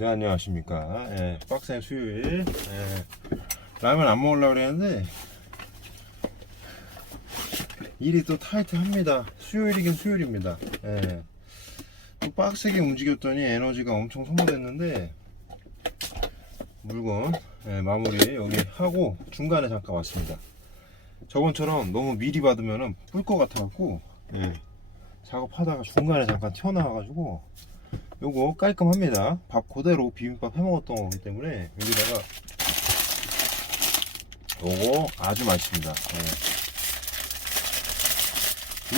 네 안녕하십니까. 예, 빡센 수요일. 예, 라면 안 먹으려고 그랬는데 일이 또 타이트합니다. 수요일이긴 수요일입니다. 예, 또 빡세게 움직였더니 에너지가 엄청 소모됐는데 물건 예, 마무리 여기 하고 중간에 잠깐 왔습니다. 저번처럼 너무 미리 받으면 뿔 것 같아갖고 예, 작업하다가 중간에 잠깐 튀어나와가지고 요거 깔끔합니다. 밥 그대로 비빔밥 해 먹었던 거기 때문에 여기다가 요거 아주 맛있습니다. 예.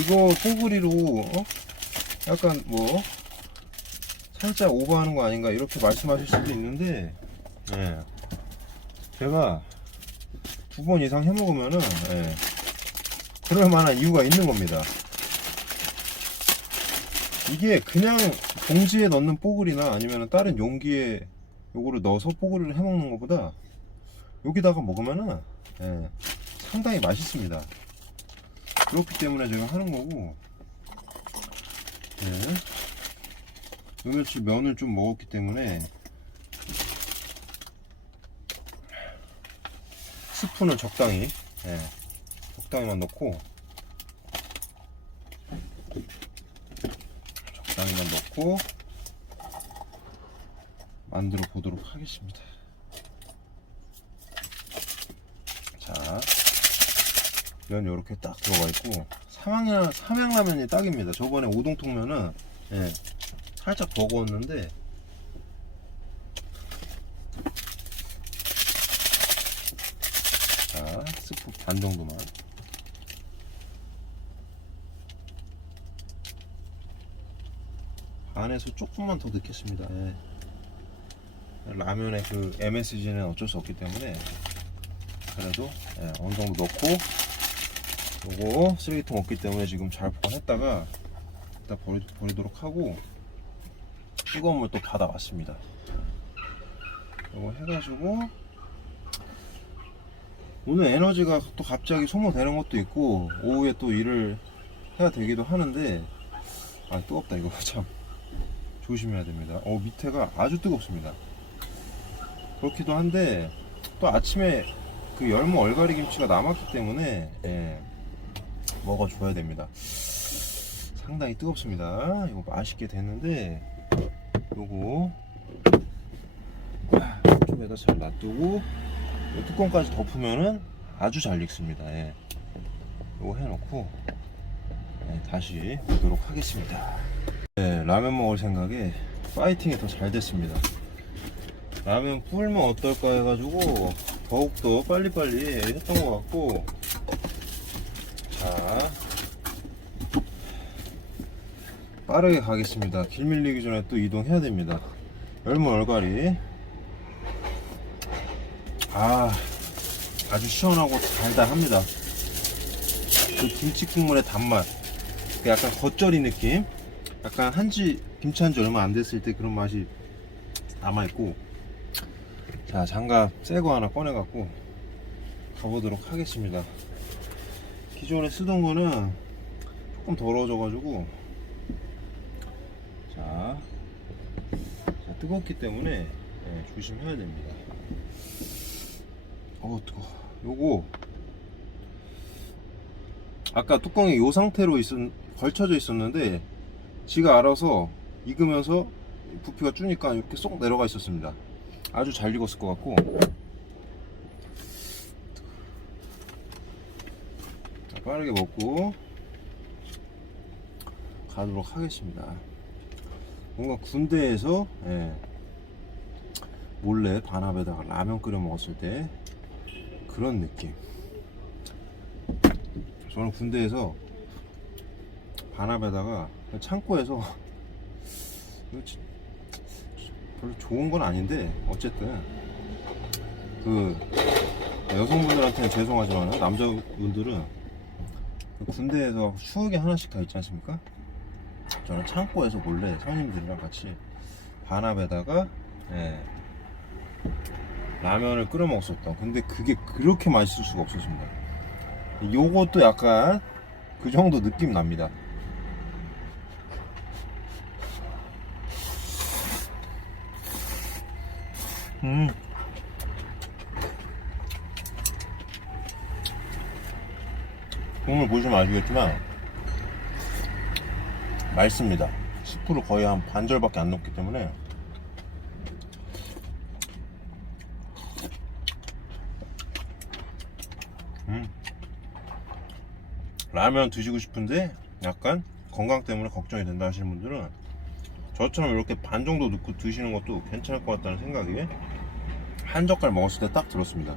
이거 뽀글이로 어? 약간 뭐 살짝 오버하는 거 아닌가 이렇게 말씀하실 수도 있는데 예. 제가 두 번 이상 해 먹으면은 예. 그럴 만한 이유가 있는 겁니다. 이게 그냥 봉지에 넣는 뽀글이나 아니면 다른 용기에 요거를 넣어서 뽀글이를 해 먹는 것보다 여기다가 먹으면은 예, 상당히 맛있습니다. 그렇기 때문에 제가 하는 거고 예. 요 며칠 면을 좀 먹었기 때문에 스푼은 적당히 예, 적당히만 넣고 적당히만 넣고 만들어 보도록 하겠습니다. 자, 면 이렇게 딱 들어가 있고 삼양 삼양라면이 딱입니다. 저번에 오동통면은 예, 살짝 버거웠는데 자 스프 반 정도만 안에서 조금만 더 넣겠습니다. 예. 라면의 그 MSG는 어쩔 수 없기 때문에 그래도 예, 어느 정도 넣고 요거 쓰레기통 없기 때문에 지금 잘 보관했다가 일단 버리, 버리도록 하고 뜨거운 물 또 받아왔습니다. 요거 해가지고 오늘 에너지가 또 갑자기 소모되는 것도 있고 오후에 또 일을 해야 되기도 하는데 아 뜨겁다 이거 참 조심해야 됩니다. 어 밑에가 아주 뜨겁습니다. 그렇기도 한데 또 아침에 그 열무 얼갈이 김치가 남았기 때문에 예, 먹어줘야 됩니다. 상당히 뜨겁습니다. 이거 맛있게 됐는데 요거 좀에다 잘 놔두고 이 뚜껑까지 덮으면은 아주 잘 익습니다. 예. 요거 해놓고 예, 다시 보도록 하겠습니다. 네, 라면 먹을 생각에 파이팅이 더 잘 됐습니다. 라면 불면 어떨까 해가지고 더욱더 빨리빨리 했던 것 같고 자 빠르게 가겠습니다. 길 밀리기 전에 또 이동해야 됩니다. 열무 얼갈이 아 아주 시원하고 달달합니다. 그 김치 국물의 단맛 그 약간 겉절이 느낌 약간 한지 김치 한지 얼마 안 됐을 때 그런 맛이 남아 있고 자 장갑 새 거 하나 꺼내 갖고 가보도록 하겠습니다. 기존에 쓰던 거는 조금 더러워져 가지고 자, 자, 뜨겁기 때문에 예, 조심해야 됩니다. 어 뜨거 요거 아까 뚜껑이 요 상태로 있었, 걸쳐져 있었는데 지가 알아서 익으면서 부피가 주니까 이렇게 쏙 내려가 있었습니다. 아주 잘 익었을 것 같고 자, 빠르게 먹고 가도록 하겠습니다. 뭔가 군대에서 예, 몰래 반합에다가 라면 끓여 먹었을 때 그런 느낌. 저는 군대에서 반합에다가 창고에서 별로 좋은 건 아닌데 어쨌든. 그 여성분들한테는 죄송하지만 남자분들은 그 군대에서 추억이 하나씩 다 있지 않습니까? 저는 창고에서 몰래 선임들이랑 같이 반합에다가 예, 라면을 끓여 먹었었던. 근데 그게 그렇게 맛있을 수가 없었습니다. 요것도 약간 그 정도 느낌 납니다 음. 국물 보시면 아시겠지만 맛있습니다. 10% 거의 한 반절밖에 안 넣기 때문에 음. 라면 드시고 싶은데 약간 건강 때문에 걱정이 된다 하시는 분들은 저처럼 이렇게 반 정도 넣고 드시는 것도 괜찮을 것 같다는 생각이 한 젓갈 먹었을 때 딱 들었습니다.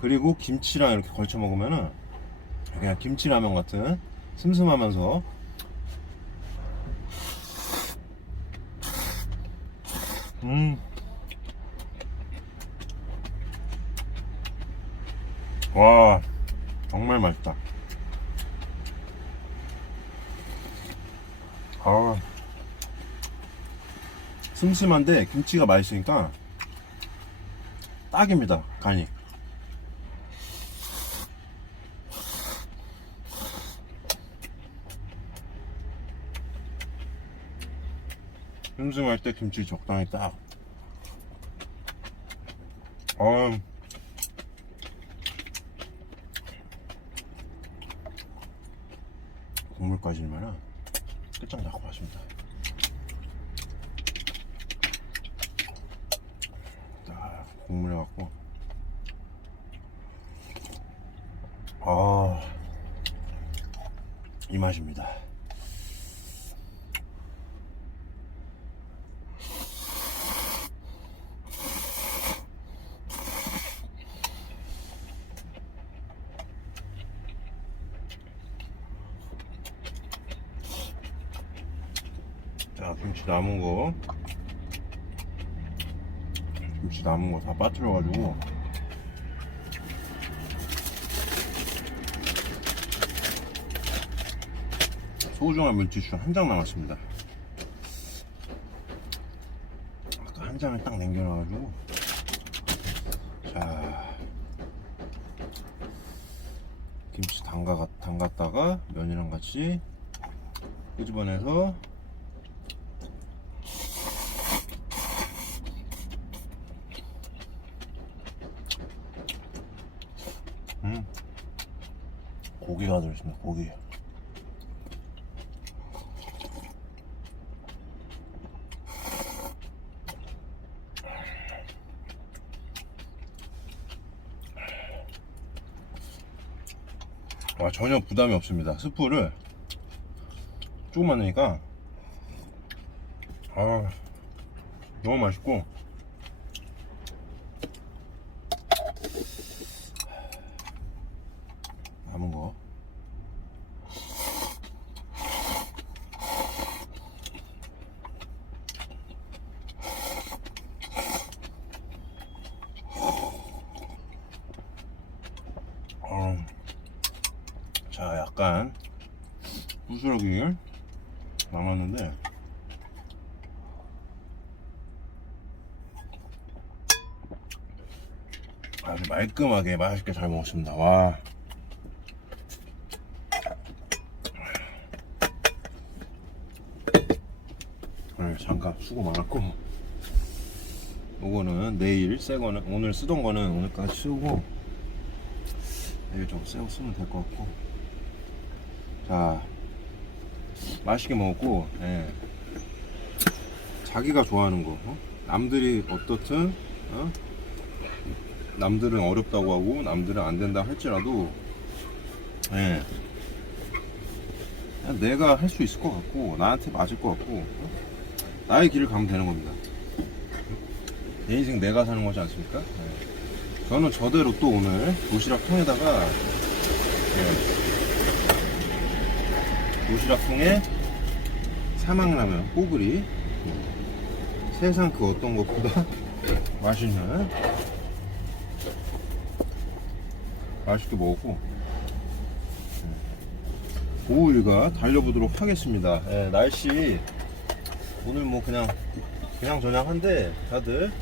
그리고 김치랑 이렇게 걸쳐 먹으면은 그냥 김치라면 같은 슴슴하면서 음. 와, 정말 맛있다. 아, 슴슴한데 김치가 맛있으니까 딱입니다, 간이. 슴슴할 때 김치 적당히 딱. 아, 국물까지면은 끝장나고 맛있습니다. 딱 국물 해갖고 아, 이 맛입니다. 자, 김치 남은 거. 김치 남은 거 다 빠뜨려가지고. 소중한 물티슈 한 장 남았습니다. 아까 한 장을 딱 남겨놔가지고. 자. 김치 담가, 담갔다가 면이랑 같이 끄집어내서 고기가 들어있습니다. 고기. 와 전혀 부담이 없습니다. 스프를 조금만 넣으니까 아 너무 맛있고 남은 거. 어, 자, 약간 부스러기 남았는데 아주 말끔하게 맛있게 잘 먹었습니다. 와. 오늘 잠깐 수고 많았고 요거는 내일 새 거는 오늘 쓰던 거는 오늘까지 쓰고 내일 좀 새거 쓰면 될 것 같고 자 맛있게 먹었고 예. 자기가 좋아하는 거 어? 남들이 어떻든 어? 남들은 어렵다고 하고 남들은 안 된다 할지라도 예. 내가 할 수 있을 것 같고 나한테 맞을 것 같고 어? 나의 길을 가면 되는 겁니다. 내 인생 내가 사는 거지 않습니까? 네. 저는 저대로 또 오늘 도시락 통에다가 예. 도시락 통에 사막라면 뽀글이 예. 세상 그 어떤 것보다 맛있는 맛있게 먹었고 예. 오후 일과 달려보도록 하겠습니다. 예, 날씨 오늘 뭐 그냥 그냥 저냥 한데 다들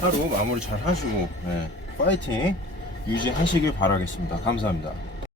하루 마무리 잘 하시고 네, 파이팅 유지하시길 바라겠습니다. 감사합니다.